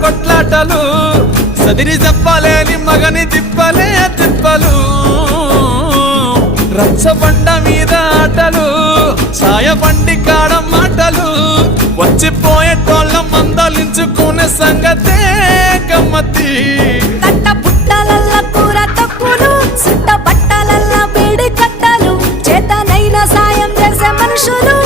కొట్లాటలు సదిరి చెప్పలేని మగని తిప్పలే తిప్పలు రచ్చబండ మీద ఆటలు సాయబండి కాడ మాటలు వచ్చిపోయేటోళ్ళ మందలించుకునే సంగతే గమ్మతి కట్ట పుట్టలల్ల కూర తక్కువలు సుట్ట బట్టలల్ల వేడి కట్టలు చేతనైన సాయం చేసే మనుషులు